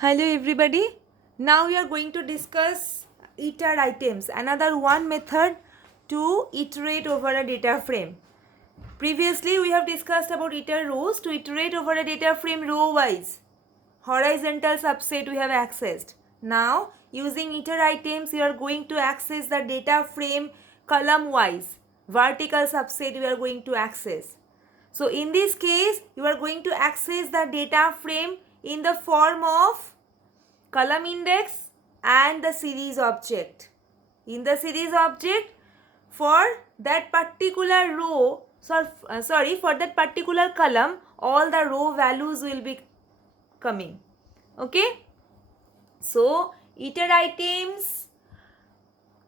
Hello everybody. Now we are going to discuss iter items, another one method to iterate over a data frame. Previously we have discussed about iter rows to iterate over a data frame row wise. Horizontal subset we have accessed. Now using iter items we are going to access the data frame column wise. Vertical subset we are going to access. So in this case you are going to access the data frame in the form of column index and the series object. In the series object, for that particular row, for that particular column, all the row values will be coming. Okay? So, iter items,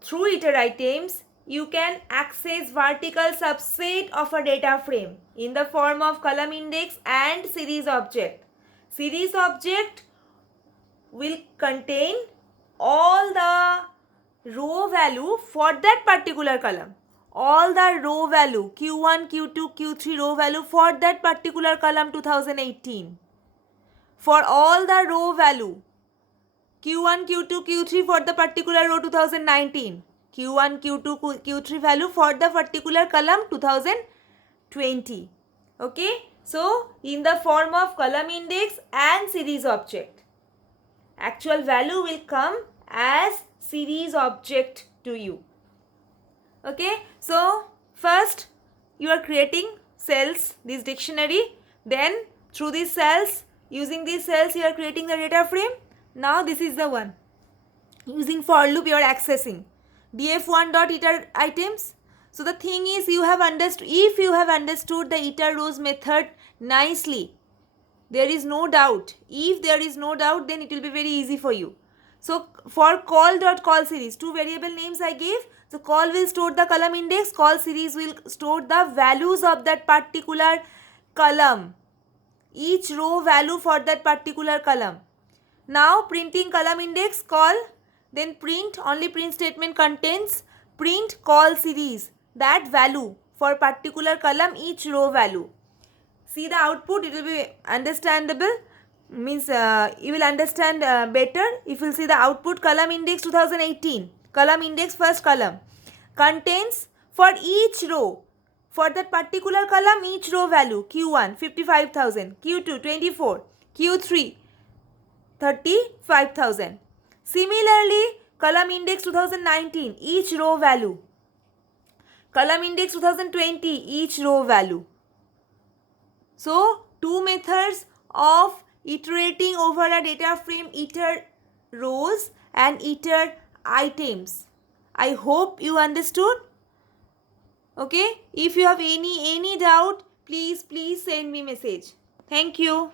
through iter items, you can access vertical subset of a data frame in the form of column index and series object. Series object will contain all the row value for that particular column. All the row value Q1, Q2, Q3 row value for that particular column 2018. For all the row value Q1, Q2, Q3 for the particular row 2019. Q1, Q2, Q3 value for the particular column 2020. Okay. So, in the form of column index and series object. Actual value will come as series object to you. Okay. So, first you are creating cells, this dictionary. Then through these cells, using these cells you are creating the data frame. Now this is the one. Using for loop you are accessing df1.iter items. So the thing is, you have understood, if you have understood the iter rows method nicely, there is no doubt. If there is no doubt, then it will be very easy for you. So for call series, two variable names I gave. So call will store the column index, call series will store the values of that particular column. Each row value for that particular column. Now printing column index call, then print, only print statement contains print call series, that value for particular column, each row value. See the output, it will be understandable, means you will understand better if you see the output. Column index 2018, column index first column contains for each row, for that particular column, each row value Q1 55,000, Q2 24, Q3 35,000. Similarly, column index 2019, each row value, column index 2020, each row value. So, two methods of iterating over a data frame, iter rows and iter items. I hope you understood. Okay. If you have any doubt, please send me message. Thank you.